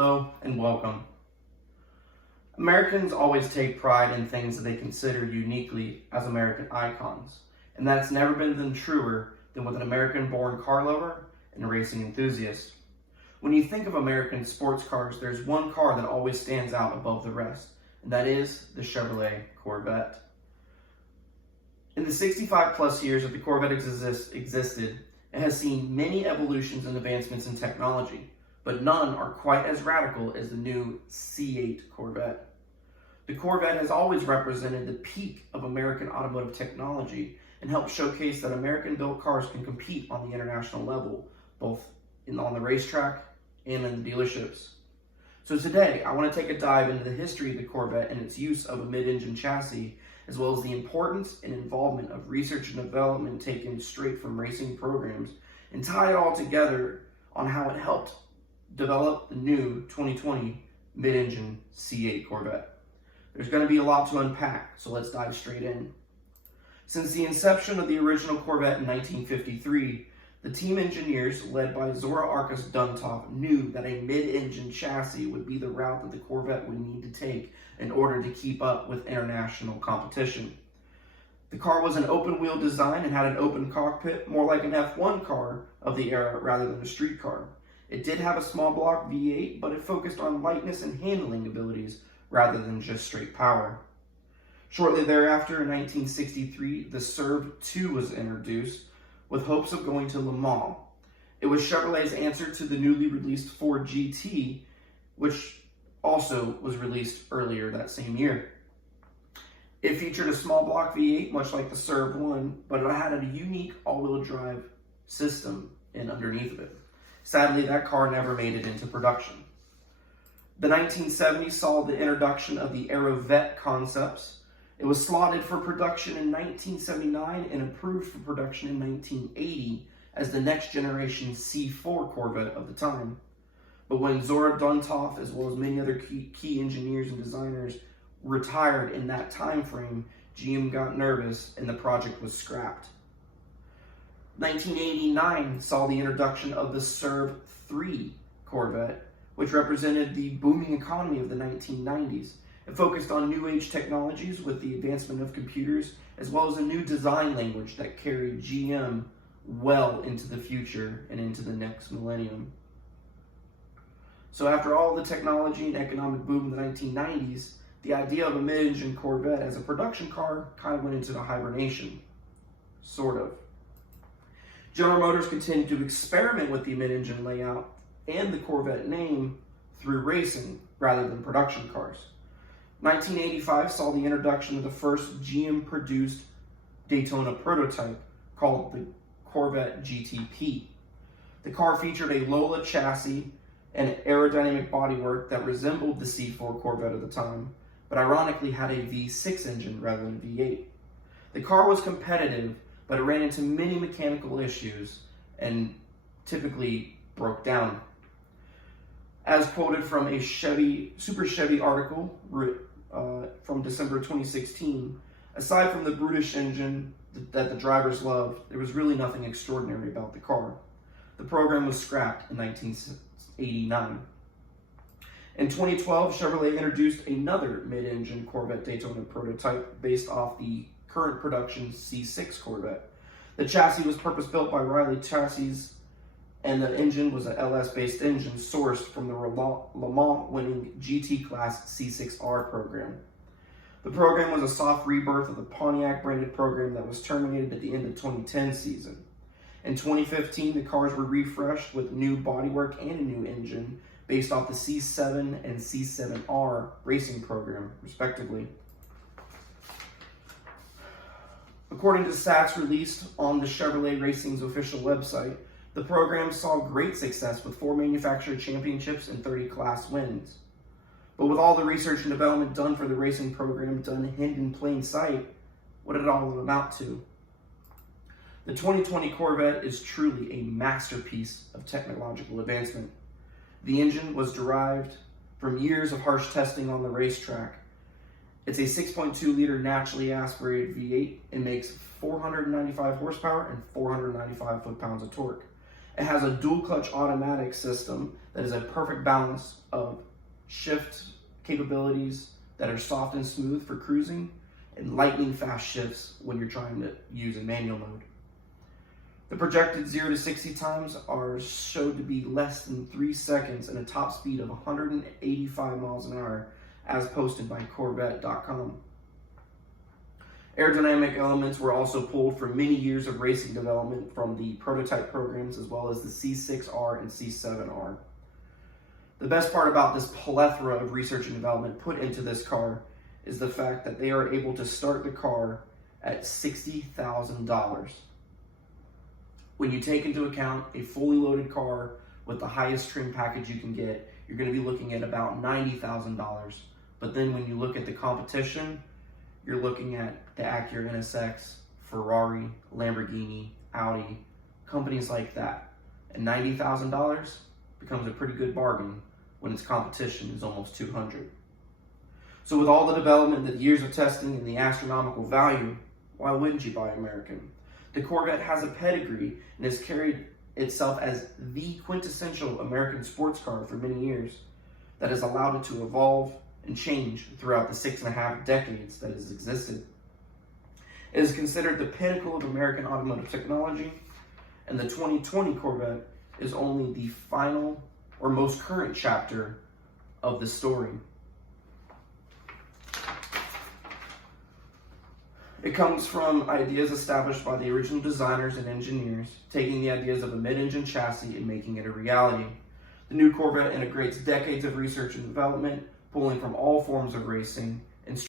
Hello and welcome. Americans always take pride in things that they consider uniquely as American icons, and that's never been truer than with an American-born car lover and a racing enthusiast. When you think of American sports cars, there's one car that always stands out above the rest, and that is the Chevrolet Corvette. In the 65 plus years that the Corvette existed, it has seen many evolutions and advancements in technology, but none are quite as radical as the new C8 Corvette. The Corvette has always represented the peak of American automotive technology and helped showcase that American-built cars can compete on the international level, both on the racetrack and in the dealerships. So today, I want to take a dive into the history of the Corvette and its use of a mid-engine chassis, as well as the importance and involvement of research and development taken straight from racing programs, and tie it all together on how it helped develop the new 2020 mid-engine C8 Corvette. There's going to be a lot to unpack, so let's dive straight in. Since the inception of the original Corvette in 1953, the team engineers, led by Zora Arkus Duntov, knew that a mid-engine chassis would be the route that the Corvette would need to take in order to keep up with international competition. The car was an open-wheel design and had an open cockpit, more like an F1 car of the era rather than a street car. It did have a small block V8, but it focused on lightness and handling abilities rather than just straight power. Shortly thereafter, in 1963, the Serve 2 was introduced, with hopes of going to Le Mans. It was Chevrolet's answer to the newly released Ford GT, which also was released earlier that same year. It featured a small block V8, much like the Serve 1, but it had a unique all-wheel drive system underneath of it. Sadly, that car never made it into production. The 1970s saw the introduction of the Aerovette concepts. It was slotted for production in 1979 and approved for production in 1980 as the next generation C4 Corvette of the time. But when Zora Duntov, as well as many other key engineers and designers, retired in that time frame, GM got nervous and the project was scrapped. 1989 saw the introduction of the Serve 3 Corvette, which represented the booming economy of the 1990s. It focused on new age technologies with the advancement of computers, as well as a new design language that carried GM well into the future and into the next millennium. So after all the technology and economic boom in the 1990s, the idea of a mid-engine Corvette as a production car kind of went into the hibernation. Sort of. General Motors continued to experiment with the mid-engine layout and the Corvette name through racing rather than production cars. 1985 saw the introduction of the first GM-produced Daytona prototype called the Corvette GTP. The car featured a Lola chassis and aerodynamic bodywork that resembled the C4 Corvette of the time, but ironically had a V6 engine rather than a V8. The car was competitive, but it ran into many mechanical issues and typically broke down. As quoted from a Super Chevy article from December 2016, aside from the brutish engine that the drivers loved, there was really nothing extraordinary about the car. The program was scrapped in 1989. In 2012, Chevrolet introduced another mid-engine Corvette Daytona prototype based off the current production C6 Corvette. The chassis was purpose-built by Riley Chassis, and the engine was an LS-based engine sourced from the Le Mans-winning GT-class C6R program. The program was a soft rebirth of the Pontiac-branded program that was terminated at the end of 2010 season. In 2015, the cars were refreshed with new bodywork and a new engine based off the C7 and C7R racing program, respectively. According to stats released on the Chevrolet Racing's official website, the program saw great success with 4 manufacturer championships and 30 class wins. But with all the research and development done for the racing program done hidden in plain sight, what did it all amount to? The 2020 Corvette is truly a masterpiece of technological advancement. The engine was derived from years of harsh testing on the racetrack. It's a 6.2-liter naturally aspirated V8 and makes 495 horsepower and 495 foot-pounds of torque. It has a dual clutch automatic system that is a perfect balance of shift capabilities that are soft and smooth for cruising and lightning fast shifts when you're trying to use in manual mode. The projected 0 to 60 times are showed to be less than 3 seconds and a top speed of 185 miles an hour as posted by Corvette.com. Aerodynamic elements were also pulled from many years of racing development from the prototype programs as well as the C6R and C7R. The best part about this plethora of research and development put into this car is the fact that they are able to start the car at $60,000. When you take into account a fully loaded car with the highest trim package you can get, you're going to be looking at about $90,000. But then when you look at the competition, you're looking at the Acura NSX, Ferrari, Lamborghini, Audi, companies like that. And $90,000 becomes a pretty good bargain when its competition is almost $200,000. So with all the development, the years of testing, and the astronomical value, why wouldn't you buy American? The Corvette has a pedigree and has carried itself as the quintessential American sports car for many years that has allowed it to evolve and change throughout the 6.5 decades that it has existed. It is considered the pinnacle of American automotive technology, and the 2020 Corvette is only the final or most current chapter of the story. It comes from ideas established by the original designers and engineers, taking the ideas of a mid-engine chassis and making it a reality. The new Corvette integrates decades of research and development, pulling from all forms of racing,